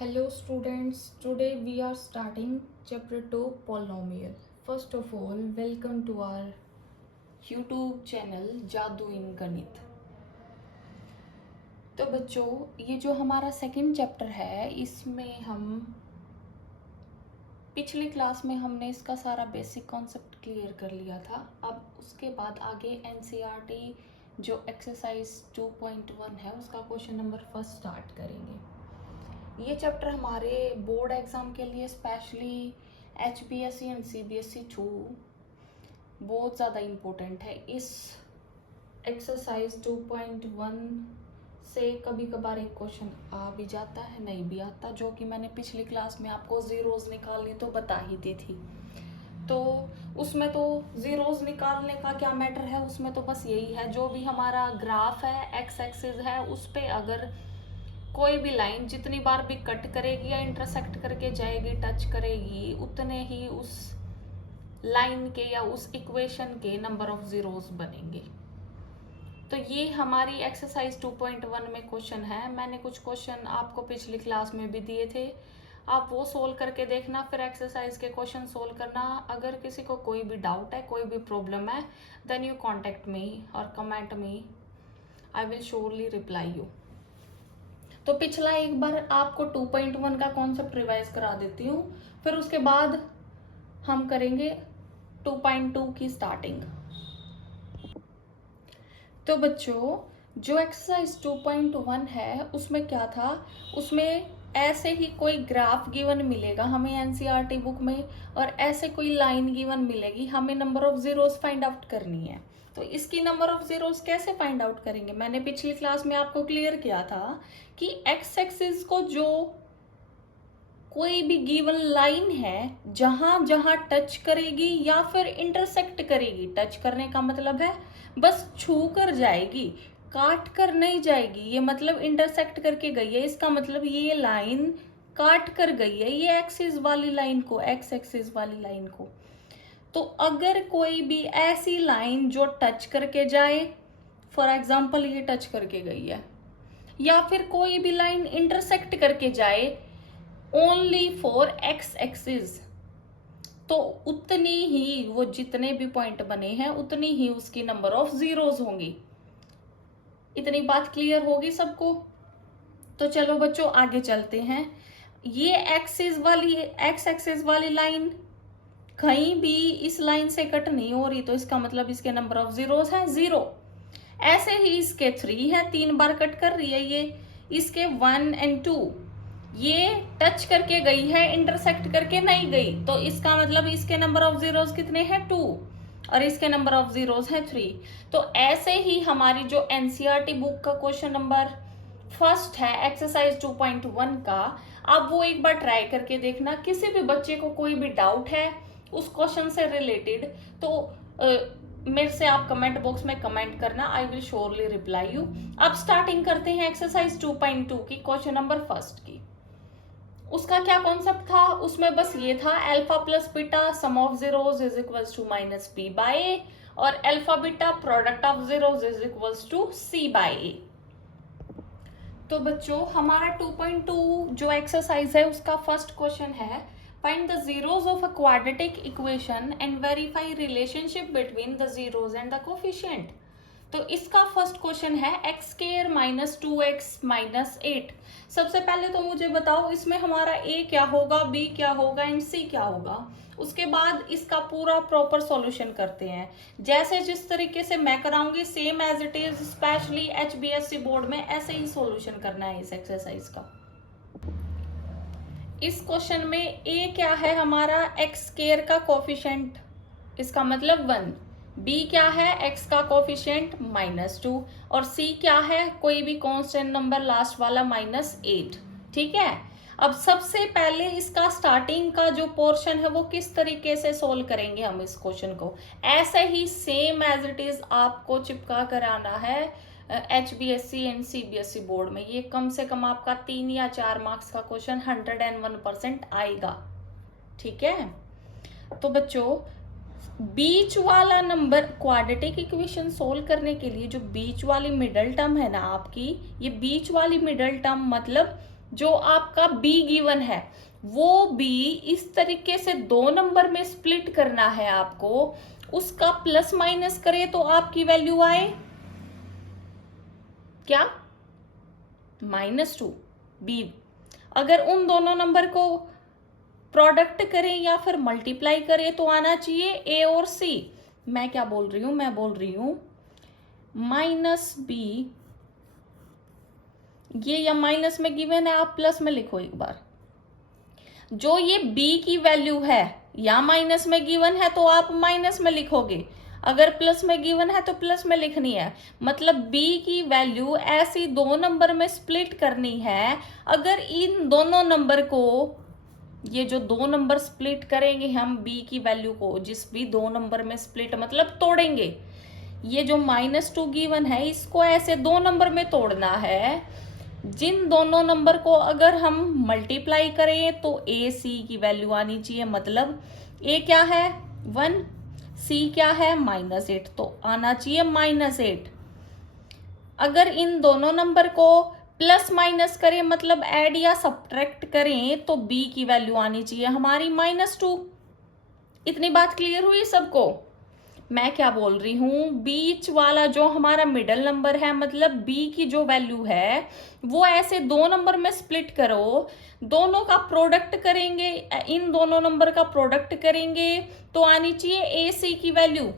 Hello students, today we are starting chapter 2 polynomial. First of all, welcome to our YouTube channel जादू इन गणित। तो बच्चों, ये जो हमारा सेकंड चैप्टर है, इसमें हम पिछली क्लास में हमने इसका सारा बेसिक कॉन्सेप्ट क्लियर कर लिया था। अब उसके बाद आगे NCERT जो एक्सरसाइज 2.1 है उसका क्वेश्चन नंबर फर्स्ट स्टार्ट करेंगे। ये चैप्टर हमारे बोर्ड एग्ज़ाम के लिए स्पेशली HBSE एंड CBSE 2 बहुत ज़्यादा इम्पोर्टेंट है। इस एक्सरसाइज 2.1 से कभी कभार एक क्वेश्चन आ भी जाता है, नहीं भी आता, जो कि मैंने पिछली क्लास में आपको ज़ीरोज़ निकालनी तो बता ही दी थी। तो उसमें तो ज़ीरोज़ निकालने का क्या मैटर है, उसमें तो बस यही है, जो भी हमारा ग्राफ है, एक्स एक्सिस है, उस पे अगर कोई भी लाइन जितनी बार भी कट करेगी या इंटरसेक्ट करके जाएगी, टच करेगी, उतने ही उस लाइन के या उस इक्वेशन के नंबर ऑफ ज़ीरोज़ बनेंगे। तो ये हमारी एक्सरसाइज 2.1 में क्वेश्चन है। मैंने कुछ क्वेश्चन आपको पिछली क्लास में भी दिए थे, आप वो सोल्व करके देखना, फिर एक्सरसाइज के क्वेश्चन सोल्व करना। अगर किसी को कोई भी डाउट है, कोई भी प्रॉब्लम है, देन यू कॉन्टेक्ट मी और comment me, I will surely reply you. तो पिछला एक बार आपको 2.1 का कॉन्सेप्ट रिवाइज करा देती हूँ, फिर उसके बाद हम करेंगे 2.2 की स्टार्टिंग। तो बच्चों, जो एक्सरसाइज 2.1 है उसमें क्या था, उसमें ऐसे ही कोई ग्राफ गिवन मिलेगा हमें NCERT बुक में, और ऐसे कोई लाइन गिवन मिलेगी, हमें number of zeros find out करनी है। तो इसकी नंबर ऑफ ज़ीरोज़ कैसे फाइंड आउट करेंगे, मैंने पिछली क्लास में आपको क्लियर किया था कि एक्स एक्सिस को जो कोई भी गिवन लाइन है जहां जहां टच करेगी या फिर इंटरसेक्ट करेगी, टच करने का मतलब है बस छू कर जाएगी, काट कर नहीं जाएगी, ये मतलब इंटरसेक्ट करके गई है, इसका मतलब ये लाइन काट कर गई है ये एक्सिस वाली लाइन को, एक्स एक्सिस वाली लाइन को। तो अगर कोई भी ऐसी लाइन जो टच करके जाए, फॉर एग्जाम्पल ये टच करके गई है, या फिर कोई भी लाइन इंटरसेक्ट करके जाए ओनली फॉर एक्स एक्सिस, तो उतनी ही वो जितने भी पॉइंट बने हैं उतनी ही उसकी नंबर ऑफ ज़ीरोज़ होंगी। इतनी बात क्लियर होगी सबको? तो चलो बच्चों आगे चलते हैं। ये एक्स एक्सिस वाली लाइन कहीं भी इस लाइन से कट नहीं हो रही, तो इसका मतलब इसके नंबर ऑफ ज़ीरोज़ हैं 0। ऐसे ही इसके 3 है, 3 बार कट कर रही है ये, इसके 1 और 2 ये टच करके गई है, इंटरसेक्ट करके नहीं गई, तो इसका मतलब इसके नंबर ऑफ ज़ीरोज़ कितने हैं 2, और इसके नंबर ऑफ ज़ीरोज़ हैं 3। तो ऐसे ही हमारी जो NCERT बुक का क्वेश्चन नंबर फर्स्ट है एक्सरसाइज 2.1 का, आप वो एक बार ट्राई करके देखना। किसी भी बच्चे को कोई भी डाउट है उस क्वेश्चन से रिलेटेड, तो मेरे से आप कमेंट बॉक्स में कमेंट करना, I will surely reply you. अब स्टार्टिंग करते हैं एक्सरसाइज 2.2 की, क्वेश्चन नंबर फर्स्ट की। उसका क्या कॉन्सेप्ट था, उसमें बस ये था alpha plus beta sum of zeros is equals to minus b by a, और alpha beta product of zeros is equals to c by a। तो बच्चों हमारा 2.2 जो एक्सरसाइज है उसका फर्स्ट क्वेश्चन है, find the zeros of a quadratic equation and verify relationship between the zeros and the coefficient. तो इसका फर्स्ट क्वेश्चन है x square minus 2x minus 8। सबसे पहले तो मुझे बताओ इसमें हमारा a क्या होगा, b क्या होगा एंड c क्या होगा, उसके बाद इसका पूरा प्रॉपर सॉल्यूशन करते हैं। जैसे जिस तरीके से मैं कराऊंगी same as it is, specially HBSE board में ऐसे ही सॉल्यूशन करना है इस एक्सरसाइज का। इस क्वेश्चन में a क्या है हमारा एक्स स्क्वायर का कोफिशिएंट, इसका मतलब 1, b क्या है x का कोफिशिएंट -2, और c क्या है कोई भी कांस्टेंट नंबर लास्ट वाला -8। ठीक है, अब सबसे पहले इसका स्टार्टिंग का जो पोर्शन है वो किस तरीके से सोल्व करेंगे हम इस क्वेश्चन को, ऐसे ही सेम एज इट इज आपको चिपका कर आना है HBSE एंड CBSE बोर्ड में। ये कम से कम आपका 3 या 4 मार्क्स का क्वेश्चन 101% आएगा। ठीक है, तो बच्चों बीच वाला नंबर क्वाड्रेटिक इक्वेशन सोल्व करने के लिए जो बीच वाली मिडल टर्म है ना आपकी, ये बीच वाली मिडल टर्म मतलब जो आपका बी गिवन है वो बी इस तरीके से 2 नंबर में स्प्लिट करना है आपको, उसका प्लस माइनस करे तो आपकी वैल्यू आए क्या, -2 बी। अगर उन दोनों नंबर को प्रोडक्ट करें या फिर मल्टीप्लाई करें तो आना चाहिए ए और सी। मैं क्या बोल रही हूं, मैं बोल रही हूं -b, ये या माइनस में गिवन है, आप प्लस में लिखो एक बार। जो ये b की वैल्यू है या माइनस में गिवन है तो आप माइनस में लिखोगे, अगर प्लस में गिवन है तो प्लस में लिखनी है। मतलब b की वैल्यू ऐसी 2 नंबर में स्प्लिट करनी है। अगर इन दोनों नंबर को, ये जो 2 नंबर स्प्लिट करेंगे हम b की वैल्यू को, जिस भी 2 नंबर में स्प्लिट मतलब तोड़ेंगे, ये जो -2 गिवन है इसको ऐसे 2 नंबर में तोड़ना है। जिन दोनों नंबर को अगर हम मल्टीप्लाई करें तो ए सी की वैल्यू आनी चाहिए। मतलब ए क्या है 1, सी क्या है -8, तो आना चाहिए -8। अगर इन दोनों नंबर को प्लस माइनस करें मतलब ऐड या सब्ट्रैक्ट करें तो बी की वैल्यू आनी चाहिए हमारी -2। इतनी बात क्लियर हुई सबको? मैं क्या बोल रही हूँ, बीच वाला जो हमारा मिडल नंबर है मतलब बी की जो वैल्यू है वो ऐसे 2 नंबर में स्प्लिट करो, दोनों का प्रोडक्ट करेंगे, इन दोनों नंबर का प्रोडक्ट करेंगे तो आनी चाहिए ए सी की वैल्यू।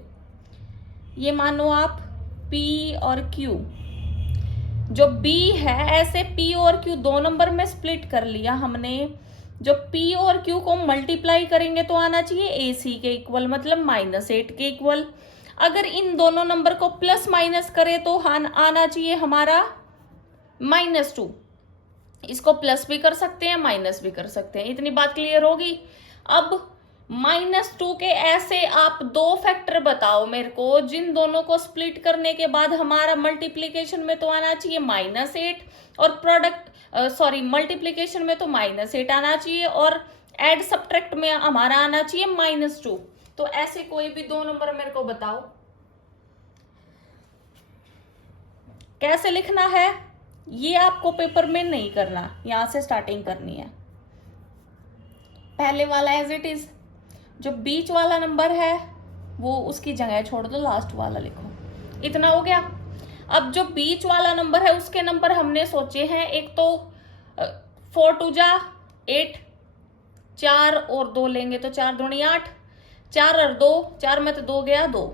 ये मानो आप P और Q, जो B है ऐसे P और Q 2 नंबर में स्प्लिट कर लिया हमने, जो P और Q को मल्टीप्लाई करेंगे तो आना चाहिए ए सी के इक्वल, मतलब -8 के इक्वल। अगर इन दोनों नंबर को प्लस माइनस करें तो आना चाहिए हमारा -2। इसको प्लस भी कर सकते हैं माइनस भी कर सकते हैं। इतनी बात क्लियर होगी? अब -2 के ऐसे आप 2 फैक्टर बताओ मेरे को, जिन दोनों को स्प्लिट करने के बाद हमारा मल्टीप्लीकेशन में तो आना चाहिए -8 और प्रोडक्ट मल्टीप्लीकेशन में तो -8 आना चाहिए और एड सब्ट्रैक्ट में हमारा आना चाहिए -2। तो ऐसे कोई भी 2 नंबर मेरे को बताओ कैसे लिखना है। ये आपको पेपर में नहीं करना, यहां से स्टार्टिंग करनी है। पहले वाला एज इट इज, जो बीच वाला नंबर है वो उसकी जगह छोड़ दो, लास्ट वाला लिखो। इतना हो गया। अब जो बीच वाला नंबर है उसके नंबर हमने सोचे हैं, एक तो 4 2 जा 8, 4 और 2 लेंगे तो 4 दूनी 8, 4 और 2, 4 में तो 2 गया 2,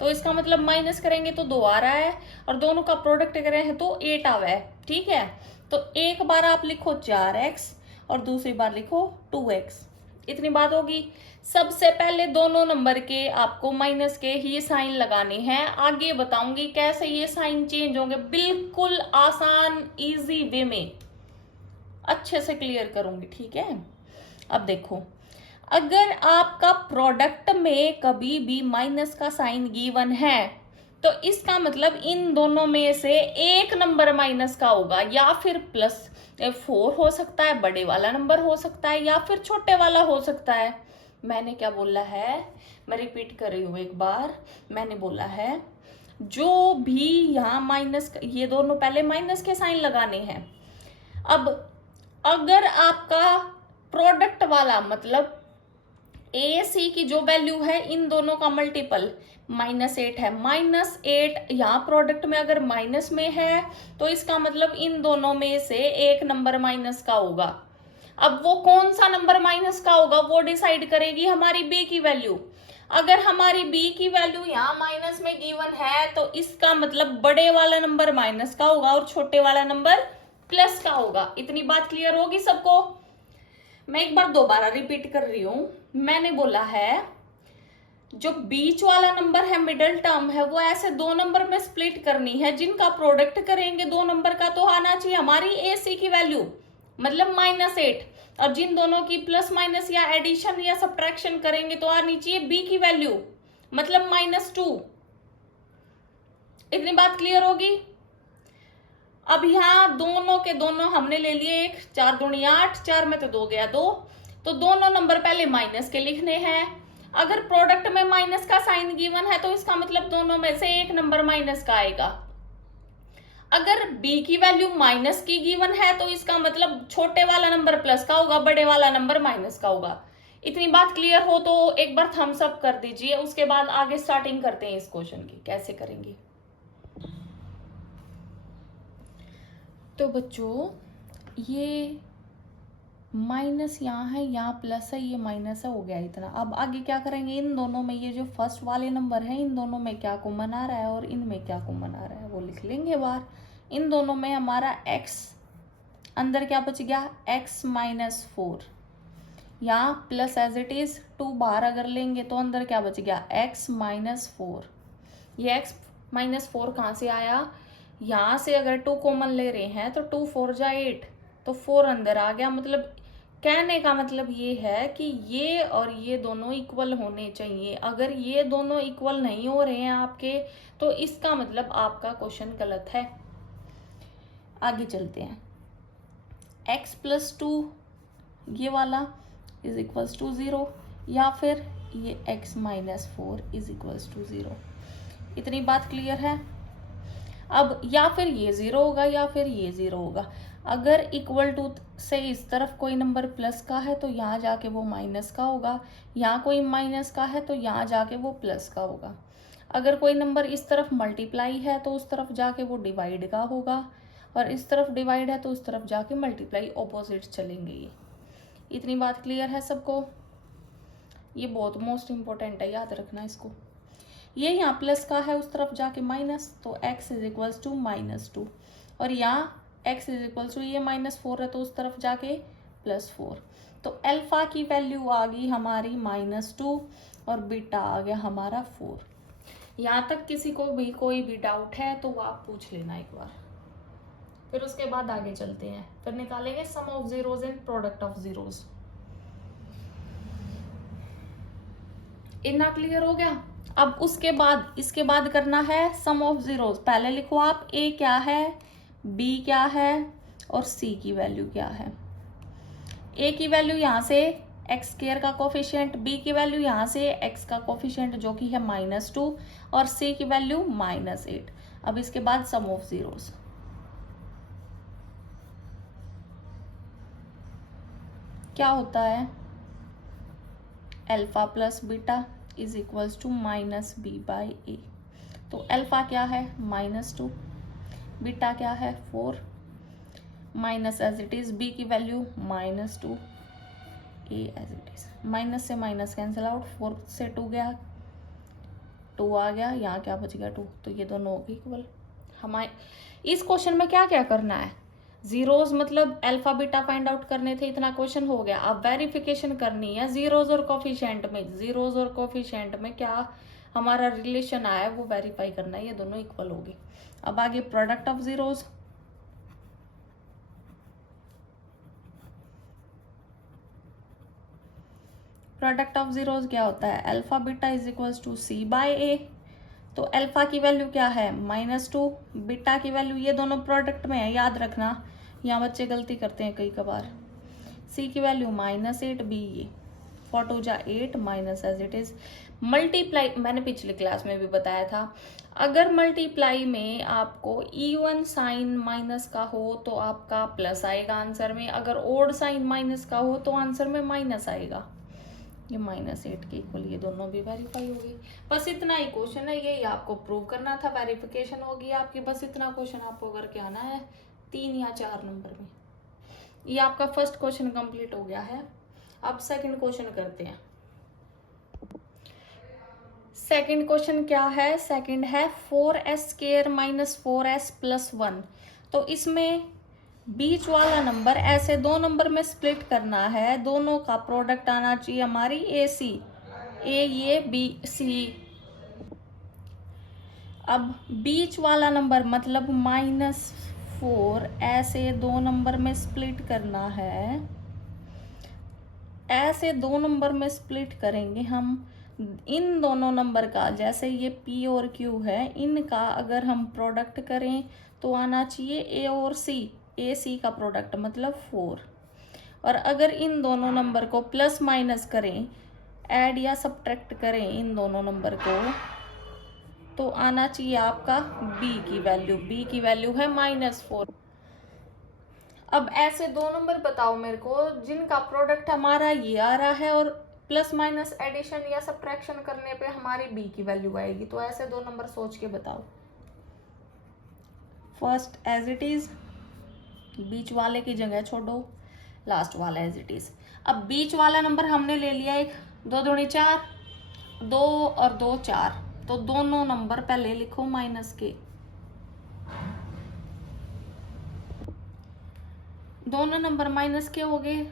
तो इसका मतलब माइनस करेंगे तो 2 आ रहा है और दोनों का प्रोडक्ट करें हैं तो 8 आ रहा है। ठीक है, तो एक बार आप लिखो 4x और दूसरी बार लिखो 2x। इतनी बात होगी। सबसे पहले दोनों नंबर के आपको माइनस के ही साइन लगाने हैं, आगे बताऊंगी कैसे ये साइन चेंज होंगे, बिल्कुल आसान इजी वे में अच्छे से क्लियर करूंगी। ठीक है, अब देखो, अगर आपका प्रोडक्ट में कभी भी माइनस का साइन गिवन है तो इसका मतलब इन दोनों में से एक नंबर माइनस का होगा, या फिर +4 हो सकता है, बड़े वाला नंबर हो सकता है, या फिर छोटे वाला हो सकता है। मैंने क्या बोला है, मैं रिपीट कर रही हूँ एक बार। मैंने बोला है जो भी यहाँ माइनस, ये दोनों पहले माइनस के साइन लगाने हैं। अब अगर आपका प्रोडक्ट वाला मतलब ए सी की जो वैल्यू है इन दोनों का मल्टीपल -8 है, -8 यहाँ प्रोडक्ट में अगर माइनस में है तो इसका मतलब इन दोनों में से एक नंबर माइनस का होगा। अब वो कौन सा नंबर माइनस का होगा वो डिसाइड करेगी हमारी बी की वैल्यू। अगर हमारी बी की वैल्यू यहाँ माइनस में गिवन है तो इसका मतलब बड़े वाला नंबर माइनस का होगा और छोटे वाला नंबर प्लस का होगा। इतनी बात क्लियर होगी सबको? मैं एक बार दोबारा रिपीट कर रही हूं। मैंने बोला है जो बीच वाला नंबर है, मिडिल टर्म है, वो ऐसे 2 नंबर में स्प्लिट करनी है, जिनका प्रोडक्ट करेंगे 2 नंबर का तो आना चाहिए हमारी ए सी की वैल्यू, मतलब -8, और जिन दोनों की प्लस माइनस या एडिशन या सब्ट्रैक्शन करेंगे तो आनी चाहिए बी की वैल्यू, मतलब -2। इतनी बात क्लियर होगी? अब यहाँ दोनों के दोनों हमने ले लिए, एक 4 दूनी 8, 4 में तो 2 गया 2, तो दोनों नंबर पहले माइनस के लिखने हैं। अगर प्रोडक्ट में माइनस का साइन गिवन है तो इसका मतलब दोनों में से एक नंबर माइनस का आएगा। अगर b की वैल्यू माइनस की गिवन है तो इसका मतलब छोटे वाला नंबर प्लस का होगा, बड़े वाला नंबर माइनस का होगा। इतनी बात क्लियर हो तो एक बार थम्स अप कर दीजिए, उसके बाद आगे स्टार्टिंग करते हैं इस क्वेश्चन की कैसे करेंगे। तो बच्चों ये माइनस यहाँ है, यहाँ प्लस है, ये माइनस है, हो गया इतना। अब आगे क्या करेंगे, इन दोनों में ये जो फर्स्ट वाले नंबर है इन दोनों में क्या कॉमन आ रहा है और इनमें क्या कॉमन आ रहा है वो लिख लेंगे बाहर। इन दोनों में हमारा x अंदर क्या बच गया, x माइनस 4, यहाँ प्लस एज इट इज 2 बाहर अगर लेंगे तो अंदर क्या बच गया, x माइनस 4। ये x माइनस 4 कहाँ से आया, यहाँ से अगर 2 कॉमन ले रहे हैं तो 2 4 जा 8, तो 4 अंदर आ गया। मतलब कहने का मतलब ये है कि ये और ये दोनों इक्वल होने चाहिए। अगर ये दोनों इक्वल नहीं हो रहे हैं आपके तो इसका मतलब आपका क्वेश्चन गलत है। आगे चलते हैं, x प्लस 2 ये वाला इज इक्वल्स टू 0, या फिर ये x minus 4 is equals to 0। इतनी बात क्लियर है। अब या फिर ये 0 होगा या फिर ये 0 होगा। अगर इक्वल टू से इस तरफ कोई नंबर प्लस का है तो यहाँ जाके वो माइनस का होगा, यहाँ कोई माइनस का है तो यहाँ जाके वो प्लस का होगा। अगर कोई नंबर इस तरफ मल्टीप्लाई है तो उस तरफ जाके वो डिवाइड का होगा, और इस तरफ डिवाइड है तो उस तरफ जाके मल्टीप्लाई, ऑपोजिट चलेंगे ये। इतनी बात क्लियर है सबको। ये बहुत मोस्ट इम्पोर्टेंट है, याद रखना इसको। ये यहाँ प्लस का है उस तरफ जाके माइनस, तो x इज इक्वल्स टू -2, और यहाँ x इज इक्वल्स टू ये -4 है तो उस तरफ जाके +4। तो अल्फा की वैल्यू आ गई हमारी -2 और बीटा आ गया हमारा 4। यहाँ तक किसी को भी कोई भी डाउट है तो वो आप पूछ लेना एक बार, फिर उसके बाद आगे चलते हैं, फिर निकालेंगे sum of zeros and product of zeros. इतना क्लियर हो गया। अब उसके बाद इसके बाद करना है सम ऑफ जीरोज। पहले लिखो आप a क्या है, b क्या है और c की वैल्यू क्या है। a की वैल्यू यहाँ से एक्स स्क्वायर का कोफिशिएंट, b की वैल्यू यहाँ से x का कोफिशिएंट जो कि है -2 और c की वैल्यू -8। अब इसके बाद सम ऑफ जीरोज। क्या होता है, alpha plus beta is equals to -b/a। तो अल्फा क्या है -2, बीटा क्या है 4, minus as it is b की value -2, a as it is. Minus से माइनस कैंसिल आउट, 4 से 2 गया, 2 आ गया, यहाँ क्या बच गया 2, तो ये दोनों हो गए इक्वल। हमारे इस क्वेश्चन में क्या क्या करना है, जीरोज मतलब अल्फा बीटा फाइंड आउट करने थे, इतना क्वेश्चन हो गया। अब वेरिफिकेशन करनी है जीरोज और कोफिशिएंट में, जीरोज और कोफिशिएंट में क्या हमारा रिलेशन आया है वो वेरीफाई करना है, ये दोनों इक्वल होगी। अब आगे product of zeros. Product of zeros क्या होता है, alpha beta is equals to c/a। तो अल्फा की वैल्यू क्या है -2, बीटा की वैल्यू, ये दोनों प्रोडक्ट में है याद रखना, यहाँ बच्चे गलती करते हैं कई कबार। c की वैल्यू -8, b ये 4 2 जा 8 minus as it is. Multiply मैंने पिछले क्लास में भी बताया था, अगर मल्टीप्लाई में आपको इवन साइन माइनस का हो तो आपका प्लस आएगा आंसर में, अगर ओड साइन माइनस का हो तो आंसर में माइनस आएगा। ये -8 के इक्वल, ये दोनों भी वेरीफाई हो गई। बस इतना ही क्वेश्चन है, ये आपको प्रूव करना था, वेरिफिकेशन होगी आपकी। बस इतना क्वेश्चन आपको करके आना है 3 या 4 नंबर में। ये आपका फर्स्ट क्वेश्चन कंप्लीट हो गया है। अब सेकंड क्वेश्चन करते हैं। सेकंड क्वेश्चन क्या है, सेकंड है 4s² - 4s + 1। तो इसमें बीच वाला नंबर ऐसे 2 नंबर में स्प्लिट करना है, दोनों का प्रोडक्ट आना चाहिए हमारी AC, A ये B C। अब बीच वाला नंबर मतलब -4 ऐसे 2 नंबर में स्प्लिट करना है, ऐसे 2 नंबर में स्प्लिट करेंगे हम। इन दोनों नंबर का, जैसे ये P और Q है, इनका अगर हम प्रोडक्ट करें तो आना चाहिए A और C, AC का प्रोडक्ट मतलब 4। और अगर इन दोनों नंबर को प्लस माइनस करें, ऐड या सब्ट्रैक्ट करें इन दोनों नंबर को, तो आना चाहिए आपका b की वैल्यू, b की वैल्यू है -4। अब ऐसे दो नंबर बताओ मेरे को जिनका प्रोडक्ट हमारा ये आ रहा है और प्लस माइनस एडिशन या सब्ट्रैक्शन करने पे हमारी b की वैल्यू आएगी। तो ऐसे दो नंबर सोच के बताओ। फर्स्ट एज इट इज, बीच वाले की जगह छोड़ो, लास्ट वाला एज इट इज। अब बीच वाला नंबर हमने ले लिया एक, 2 दूनी 4, 2 और 2 4, तो दोनों नंबर पहले लिखो माइनस के। दोनों नंबर माइनस के हो गए,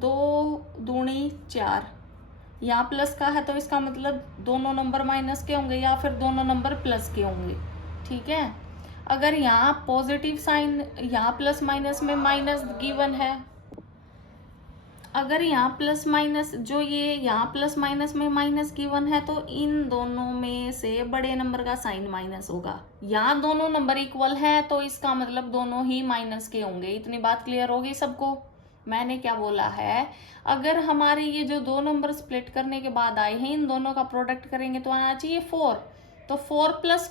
2 दूनी 4, यहाँ प्लस का है तो इसका मतलब दोनों नंबर माइनस के होंगे या फिर दोनों नंबर प्लस के होंगे। ठीक है, अगर यहाँ पॉजिटिव साइन, यहाँ प्लस माइनस में माइनस गिवन है, अगर यहाँ प्लस माइनस जो ये यहाँ प्लस माइनस में माइनस गिवन है तो इन दोनों में से बड़े नंबर का साइन माइनस होगा। यहाँ दोनों नंबर इक्वल है तो इसका मतलब दोनों ही माइनस के होंगे। इतनी बात क्लियर होगी सबको? मैंने क्या बोला है, अगर हमारे ये जो दो नंबर स्प्लिट करने के बाद आए हैं इन दोनों का प्रोडक्ट करेंगे तो आना चाहिए 4। तो 4 प्लस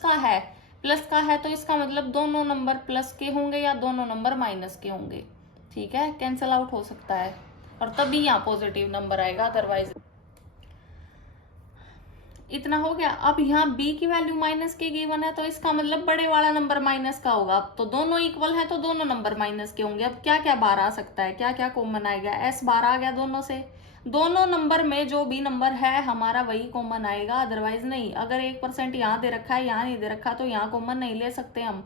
का है तो इसका मतलब दोनों नंबर प्लस के होंगे या दोनों नंबर माइनस के होंगे। ठीक है, कैंसिल आउट हो सकता है और तभी यहाँ पॉजिटिव नंबर आएगा, अदरवाइज। इतना हो गया। अब यहाँ b की वैल्यू माइनस के गिवन है तो इसका मतलब बड़े वाला नंबर माइनस का होगा। तो दोनों इक्वल है तो दोनों नंबर माइनस के होंगे। अब क्या क्या बार आ सकता है, क्या क्या कॉमन आएगा? s बार आ गया दोनों से, दोनों नंबर में जो भी नंबर है हमारा वही कॉमन आएगा, अदरवाइज नहीं। अगर 1% यहाँ दे रखा है यहाँ नहीं दे रखा तो यहाँ कॉमन नहीं ले सकते हम।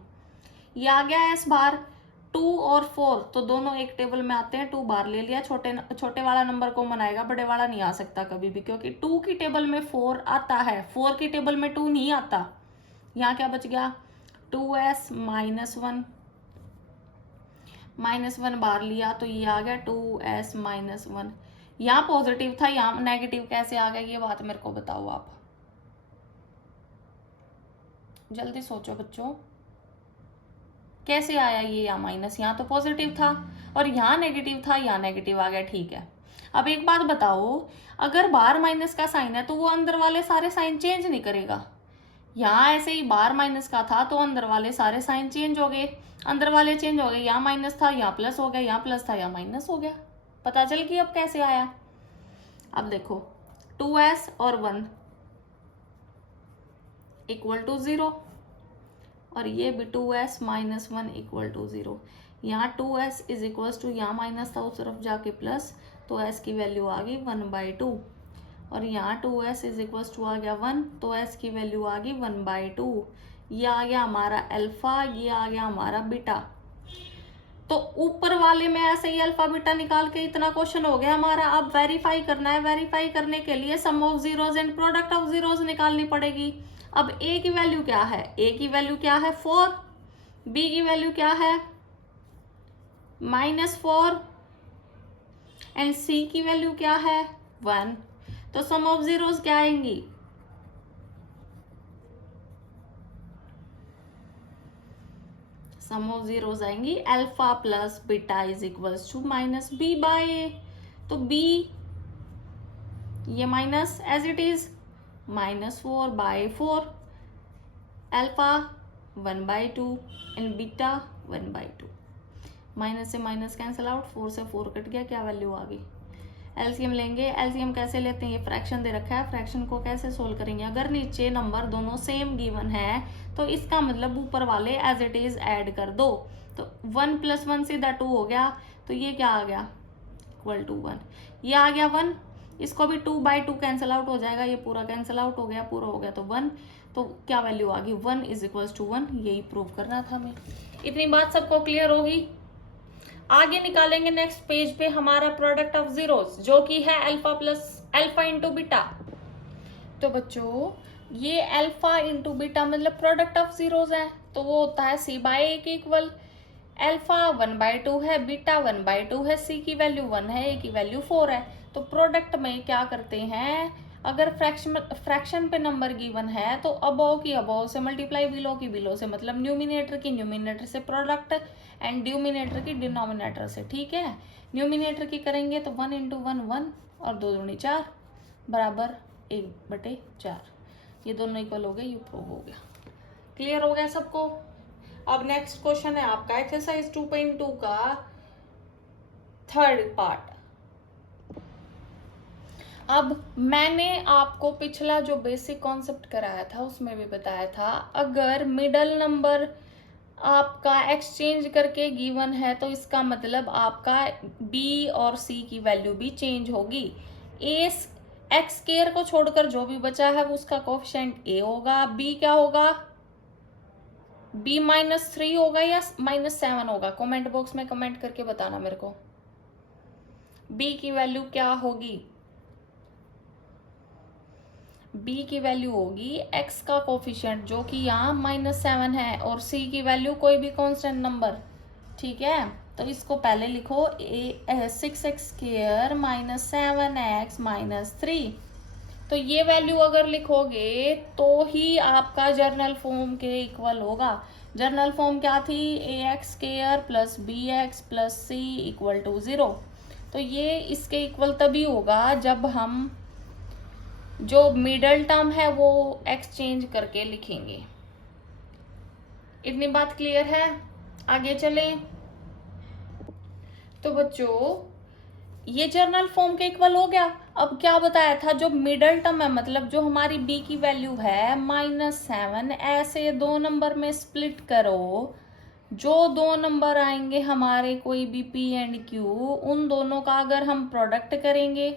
ये आ गया s बार। 2 और 4 तो दोनों एक टेबल में आते हैं, 2 बार ले लिया। छोटे वाला नंबर कॉमन आएगा, बड़े वाला नहीं आ सकता कभी भी, क्योंकि 2 की टेबल में 4 आता है, 4 की टेबल में 2 नहीं आता। यहाँ क्या बच गया, 2s -1 बार लिया तो ये आ गया 2s -1। यहाँ पॉजिटिव था, यहाँ नेगेटिव कैसे आ गया ये बात मेरे को बताओ आप, जल्दी सोचो बच्चों। कैसे आया ये यहाँ माइनस, यहाँ तो पॉजिटिव था और यहाँ नेगेटिव था, यहाँ नेगेटिव आ गया। ठीक है, अब एक बात बताओ, अगर बार माइनस का साइन है तो वो अंदर वाले सारे साइन चेंज नहीं करेगा। यहाँ ऐसे ही बार माइनस का था तो अंदर वाले सारे साइन चेंज हो गए, अंदर वाले चेंज हो गए। यहाँ माइनस था यहाँ प्लस हो गया, यहाँ प्लस था यहाँ माइनस हो गया। पता चल गई अब कैसे आया? अब देखो 2s और 1 = 0 और ये भी 2s -1 = 0। यहाँ 2s = यहाँ माइनस था उस तरफ जाके प्लस, तो s की वैल्यू आ गई 1/2 और यहाँ 2s = आ गया 1 तो s की वैल्यू आ गई 1/2। ये आ गया हमारा अल्फा, ये आ गया हमारा बीटा। तो ऊपर वाले में ऐसे ही अल्फा बीटा निकाल के इतना क्वेश्चन हो गया हमारा। अब वेरीफाई करना है, वेरीफाई करने के लिए sum of zeros and product of zeros निकालनी पड़ेगी। अब a की वैल्यू क्या है, a की वैल्यू क्या है 4, b की वैल्यू क्या है -4 एंड c की वैल्यू क्या है 1। तो सम ऑफ जीरोज क्या आएंगी, सम ऑफ जीरोज आएंगी अल्फा प्लस बीटा = -b/a। तो b ये minus as it is -4/4, alpha 1/2 and beta 1/2। Minus से माइनस कैंसिल आउट, 4 से 4 कट गया, क्या वैल्यू आ गई? एलसीएम लेंगे। एलसीएम कैसे लेते हैं, ये फ्रैक्शन दे रखा है, फ्रैक्शन को कैसे सोल्व करेंगे? अगर नीचे नंबर दोनों सेम गिवन है तो इसका मतलब ऊपर वाले एज इट इज ऐड कर दो। तो 1 + 1 सीधा 2 हो गया, तो ये क्या आ गया =1। ये आ गया 1, इसको भी 2/2 कैंसिल आउट हो जाएगा, ये पूरा कैंसिल आउट हो गया, पूरा हो गया तो 1। तो क्या वैल्यू आ गई 1 = 1। यही प्रूव करना था हमें। इतनी बात सबको क्लियर होगी? आगे निकालेंगे नेक्स्ट पेज पे हमारा प्रोडक्ट ऑफ जीरोस, जो कि है अल्फा इंटू बीटा। तो बच्चों ये अल्फा इंटू बीटा मतलब प्रोडक्ट ऑफ जीरोस है, तो वो होता है c/a के इक्वल। अल्फा 1/2 है, बीटा 1/2 है, c की वैल्यू 1 है, a की वैल्यू 4 है। तो प्रोडक्ट में क्या करते हैं, अगर फ्रैक्शन पे नंबर गिवन है तो अबव की अबव से मल्टीप्लाई, बिलो की बिलो से, मतलब न्यूमिनेटर की न्यूमिनेटर से प्रोडक्ट एंड डिनोमिनेटर की डिनोमिनेटर से। ठीक है, न्यूमिनेटर की करेंगे तो 1 × 1 1 और 2 दूनी 4 बराबर 1/4। ये दोनों इक्वल हो गए, ये प्रूव हो गया। क्लियर हो गया सबको? अब नेक्स्ट क्वेश्चन है आपका एक्सरसाइज 2.2 का थर्ड पार्ट। अब मैंने आपको पिछला जो बेसिक कॉन्सेप्ट कराया था उसमें भी बताया था, अगर मिडल नंबर आपका एक्सचेंज करके गिवन है तो इसका मतलब आपका बी और सी की वैल्यू भी चेंज होगी। ए एक्स स्क्वायर को छोड़कर जो भी बचा है वो उसका कोफिशिएंट ए होगा, बी क्या होगा, बी -3 होगा या -7 होगा? कमेंट बॉक्स में कमेंट करके बताना मेरे को, बी की वैल्यू क्या होगी? बी की वैल्यू होगी एक्स का कोफिशिएंट जो कि यहाँ -7 है, और सी की वैल्यू कोई भी कांस्टेंट नंबर, ठीक है? तो इसको पहले लिखो 6x² -7x -3। तो ये वैल्यू अगर लिखोगे तो ही आपका जर्नल फॉर्म के इक्वल होगा। जर्नल फॉर्म क्या थी? ax² + bx + c = 0। तो ये इसके इक्वल तभी होगा जब हम जो मिडल टर्म है वो एक्सचेंज करके लिखेंगे। इतनी बात क्लियर है? आगे चलें। तो बच्चों ये जर्नल फॉर्म के इक्वल हो गया। अब क्या बताया था, जो मिडल टर्म है मतलब जो हमारी बी की वैल्यू है -7, ऐसे दो नंबर में स्प्लिट करो। जो दो नंबर आएंगे हमारे कोई भी पी एंड क्यू, उन दोनों का अगर हम प्रोडक्ट करेंगे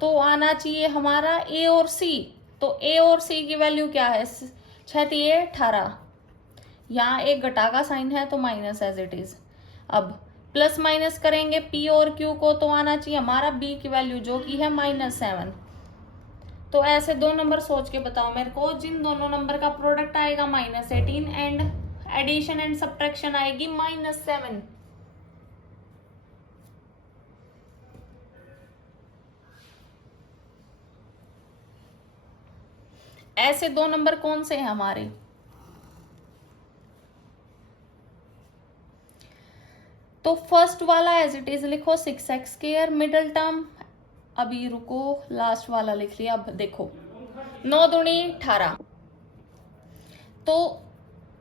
तो आना चाहिए हमारा ए और सी। तो ए और सी की वैल्यू क्या है? 6 18। यहाँ एक घटा का साइन है तो माइनस एज इट इज। अब प्लस माइनस करेंगे पी और क्यू को तो आना चाहिए हमारा बी की वैल्यू जो कि है -7। तो ऐसे दो नंबर सोच के बताओ मेरे को, जिन दोनों नंबर का प्रोडक्ट आएगा -18 एंड एडिशन एंड सब्ट्रैक्शन आएगी -7। ऐसे दो नंबर कौन से हैं हमारे? तो फर्स्ट वाला एज इट इज लिखो 6x², मिडल टर्म। अभी रुको, लास्ट वाला लिख लिया। अब देखो 9 दूनी 18, तो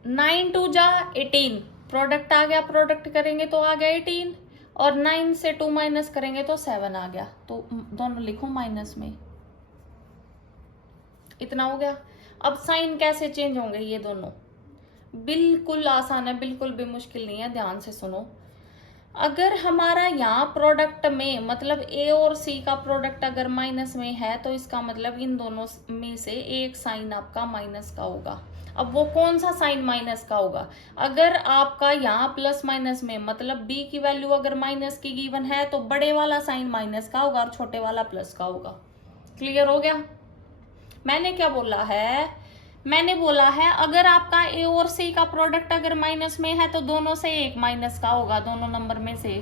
9 2 जा 18, प्रोडक्ट आ गया, प्रोडक्ट करेंगे तो आ गया 18, और 9 से 2 माइनस करेंगे तो 7 आ गया। तो दोनों लिखो माइनस में। इतना हो गया। अब साइन कैसे चेंज होंगे ये दोनों? बिल्कुल आसान है, बिल्कुल भी मुश्किल नहीं है, ध्यान से सुनो। अगर हमारा यहाँ प्रोडक्ट में मतलब ए और सी का प्रोडक्ट अगर माइनस में है तो इसका मतलब इन दोनों में से एक साइन आपका माइनस का होगा। अब वो कौन सा साइन माइनस का होगा? अगर आपका यहाँ प्लस माइनस में मतलब बी की वैल्यू अगर माइनस की गिवन है तो बड़े वाला साइन माइनस का होगा और छोटे वाला प्लस का होगा। क्लियर हो गया? मैंने क्या बोला है? मैंने बोला है अगर आपका ए और सी का प्रोडक्ट अगर माइनस में है तो दोनों से एक माइनस का होगा, दोनों नंबर में से।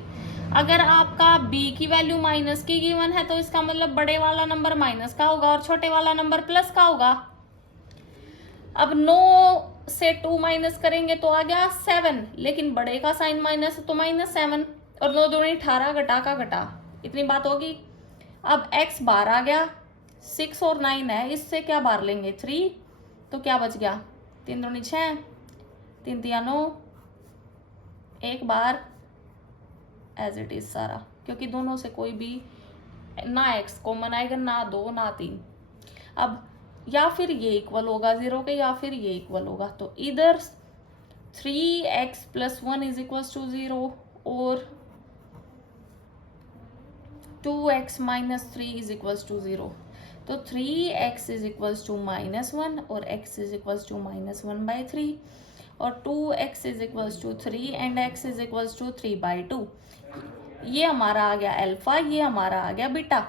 अगर आपका बी की वैल्यू माइनस की गिवन है तो इसका मतलब बड़े वाला नंबर माइनस का होगा और छोटे वाला नंबर प्लस का होगा। अब 9 से 2 माइनस करेंगे तो आ गया 7, लेकिन बड़े का साइन माइनस है तो -7, और 9 दूनी 18, घटा का घटा। इतनी बात होगी। अब x बार आ गया, 6 और 9 है, इससे क्या बार लेंगे? 3, तो क्या बच गया? 3 दूनी 6, 3 तिया 9, एक बार एज इट इज सारा, क्योंकि दोनों से कोई भी ना x कॉमन आएगा, ना 2 ना 3। अब या फिर ये इक्वल होगा 0 के या फिर ये इक्वल होगा, तो इधर 3x + 1 = 0 और 2x - 3 = 0। तो 3x = -1 और x = -1/3 और 2x = 3 एंड x = 3/2। ये हमारा आ गया अल्फा, ये हमारा आ गया बीटा।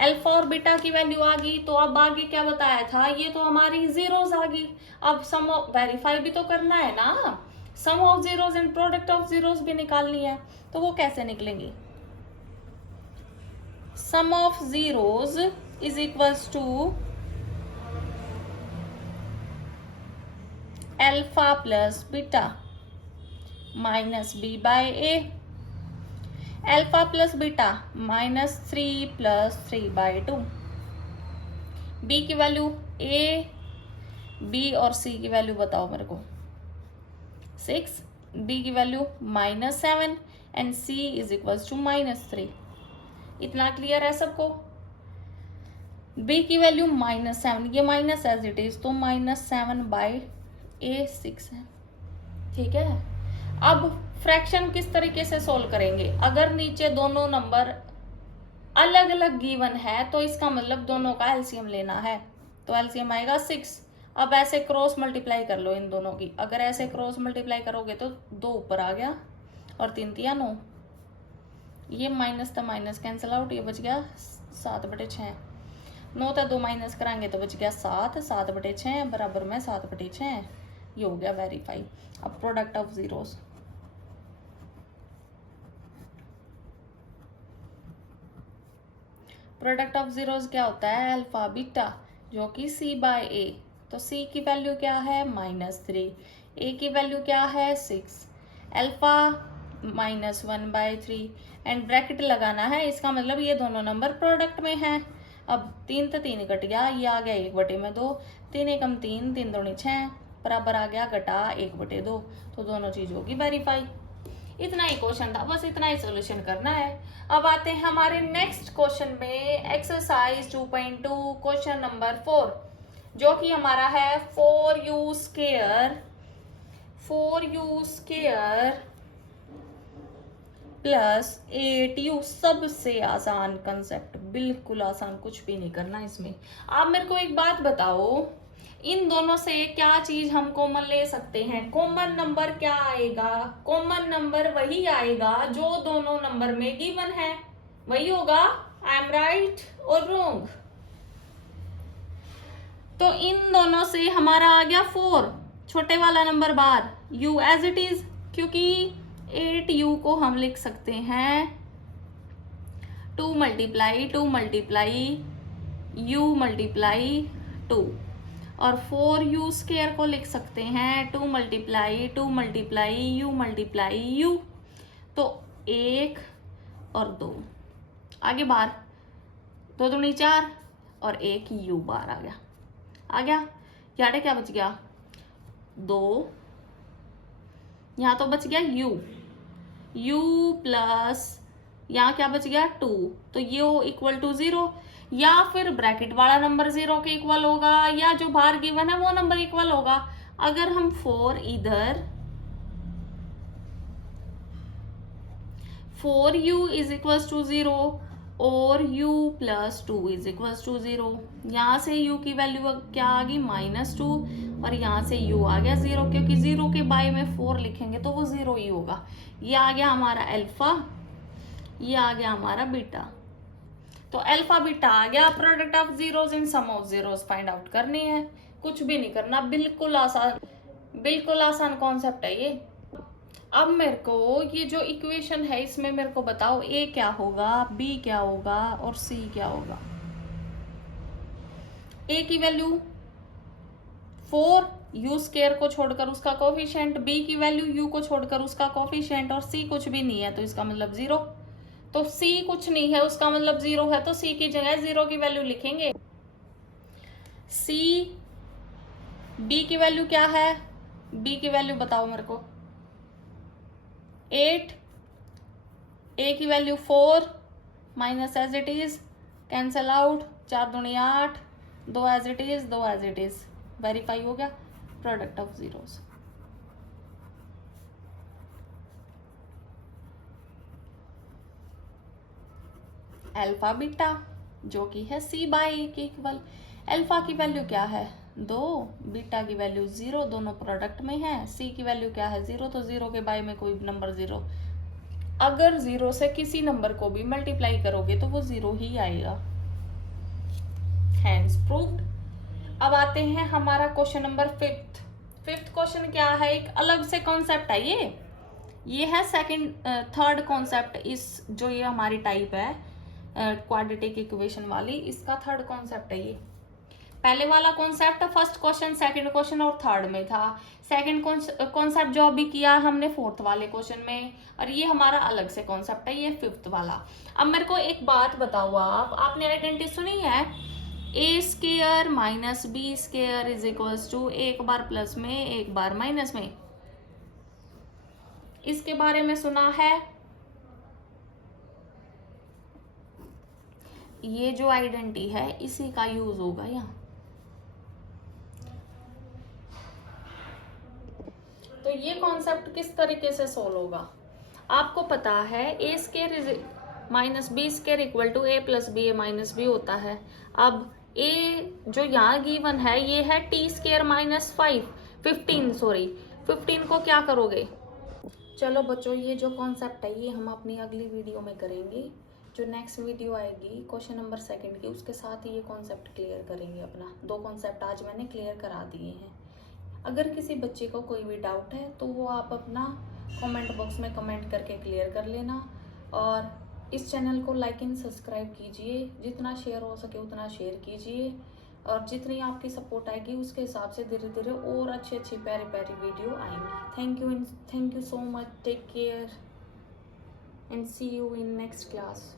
अल्फा और बीटा की वैल्यू आ गई, तो अब आगे क्या बताया था? ये तो हमारी जीरोस आ गई। अब सम वेरीफाई भी तो करना है ना, sum of zeros and product of zeros भी निकालनी है। तो वो कैसे निकलेंगी? Sum of zeros = alpha plus beta -b/a, alpha plus beta -3 + 3/2, B की वैल्यू, ए बी और सी की वैल्यू बताओ मेरे को। 6, डी की value -7 and C is equals to -3। इतना क्लियर है सबको? बी की वैल्यू -7, ये माइनस एज इट इज, तो -7/6 है। ठीक है, अब फ्रैक्शन किस तरीके से सोल्व करेंगे? अगर नीचे दोनों नंबर अलग अलग गिवन है तो इसका मतलब दोनों का एलसीएम लेना है, तो एलसीएम आएगा 6। अब ऐसे क्रॉस मल्टीप्लाई कर लो इन दोनों की। अगर ऐसे क्रॉस मल्टीप्लाई करोगे तो 2 ऊपर आ गया और 3 तिया 9, ये माइनस था माइनस कैंसिल आउट, ये बच गया 7/6। 9 था 2 माइनस कराएंगे तो बच गया 7, 7/6 बराबर में 7/6। ये हो गया वेरीफाई। अब product of zeros, product of zeros क्या होता है? अल्फा बीटा, जो कि c/a। तो c की वैल्यू क्या है? -3। a की वैल्यू क्या है? 6। अल्फा -1/3 एंड ब्रैकेट लगाना है, इसका मतलब ये दोनों नंबर प्रोडक्ट में हैं। अब 3 तो 3 कट गया, ये आ गया 1/2। 3 एकम 3, 3 दूनी 6 बराबर आ गया घटा 1/2, तो दोनों चीज होगी वेरीफाई। इतना ही क्वेश्चन था, बस इतना ही सोल्यूशन करना है। अब आते हैं हमारे नेक्स्ट क्वेश्चन में, एक्सरसाइज 2.2 क्वेश्चन नंबर 4, जो कि हमारा है 4u स्क्वायर प्लस 8u। सबसे आसान कंसेप्ट, बिल्कुल आसान, कुछ भी नहीं करना इसमें। आप मेरे को एक बात बताओ, इन दोनों से क्या चीज हम कॉमन ले सकते हैं? कॉमन नंबर क्या आएगा? कॉमन नंबर वही आएगा जो दोनों नंबर में गिवन है, वही होगा। आई एम राइट और रॉन्ग? तो इन दोनों से हमारा आ गया 4, छोटे वाला नंबर बाहर, u एज इट इज, क्योंकि 8u को हम लिख सकते हैं 2 × 2 × u × 2, और 4u स्क्वायर को लिख सकते हैं 2 × 2 × u × u। तो 1 और 2 आगे बाहर, 2 दूनी 4 और 1 u बाहर आ गया। यारे क्या बच गया? 2, यहाँ तो बच गया u प्लस यहाँ क्या बच गया 2, तो u इक्वल टू 0, या फिर ब्रैकेट वाला नंबर 0 के इक्वल होगा, या जो बाहर गिवन है वो नंबर इक्वल होगा। अगर हम 4u इज इक्वल टू 0 और u plus 2 is equal to 0, यहाँ से u की वैल्यू क्या आ गई? -2, और यहाँ से u आ गया 0, क्योंकि 0 के बाय में 4 लिखेंगे तो वो 0 ही होगा। ये आ गया हमारा अल्फा, ये आ गया हमारा बीटा। तो अल्फा बीटा आ गया। Product of zeros in sum of zeros find out करनी है, कुछ भी नहीं करना, बिल्कुल आसान कॉन्सेप्ट है ये। अब मेरे को ये जो इक्वेशन है इसमें मेरे को बताओ a क्या होगा, b क्या होगा और c क्या होगा। a की वैल्यू 4, u स्क्वायर को छोड़कर उसका कोफिशिएंट, b की वैल्यू u को छोड़कर उसका कोफिशिएंट, और c कुछ भी नहीं है तो इसका मतलब 0। तो c कुछ नहीं है उसका मतलब 0 है, तो c की जगह 0 की वैल्यू लिखेंगे। c, b की वैल्यू क्या है? b की वैल्यू बताओ मेरे को। 8, a की value 4 minus as it is, cancel out, 4 दूनी 8, 2 as it is, 2 as it is, verify हो गया। Product of zeros, alpha beta जो कि है c/a के इक्वल। अल्फा की वैल्यू क्या है? 2, बीटा की वैल्यू 0, दोनों प्रोडक्ट में है। c की वैल्यू क्या है? 0, तो 0 के बाय में कोई नंबर 0। अगर 0 से किसी नंबर को भी मल्टीप्लाई करोगे तो वो 0 ही आएगा। Hence proved. अब आते हैं हमारा क्वेश्चन नंबर 5। क्वेश्चन क्या है? एक अलग से कॉन्सेप्ट है ये है थर्ड कॉन्सेप्ट, इस जो ये हमारी टाइप है क्वाड्रेटिक इक्वेशन वाली, इसका थर्ड कॉन्सेप्ट है ये। पहले वाला concept first question, second question और थर्ड में था। सेकंड कॉन्सेप्ट जो अभी किया हमने फोर्थ वाले क्वेश्चन में, और ये हमारा अलग से कॉन्सेप्ट है ये फिफ्थ वाला। अब मेरे को एक बात बताओ, आपने आइडेंटिटी सुनी है A square minus B square is equals to एक बार प्लस में एक बार माइनस में। इसके बारे में सुना है? ये जो आइडेंटिटी है इसी का यूज होगा यहाँ। तो ये कॉन्सेप्ट किस तरीके से सोल्व होगा? आपको पता है A square is minus B square equal to A plus B A minus B होता है। अब ए जो यहाँ गिवन है ये है टी स्केयर माइनस 15 को क्या करोगे? चलो बच्चों, ये जो कॉन्सेप्ट है ये हम अपनी अगली वीडियो में करेंगे। जो नेक्स्ट वीडियो आएगी क्वेश्चन नंबर 2 की, उसके साथ ही ये कॉन्सेप्ट क्लियर करेंगे। अपना 2 कॉन्सेप्ट आज मैंने क्लियर करा दिए हैं। अगर किसी बच्चे को कोई भी डाउट है तो वो आप अपना कमेंट बॉक्स में कमेंट करके क्लियर कर लेना। और इस चैनल को लाइक एंड सब्सक्राइब कीजिए, जितना शेयर हो सके उतना शेयर कीजिए, और जितनी आपकी सपोर्ट आएगी उसके हिसाब से धीरे धीरे और अच्छी अच्छी प्यारी प्यारी वीडियो आएंगी। Thank you so much, take care and see you in next class.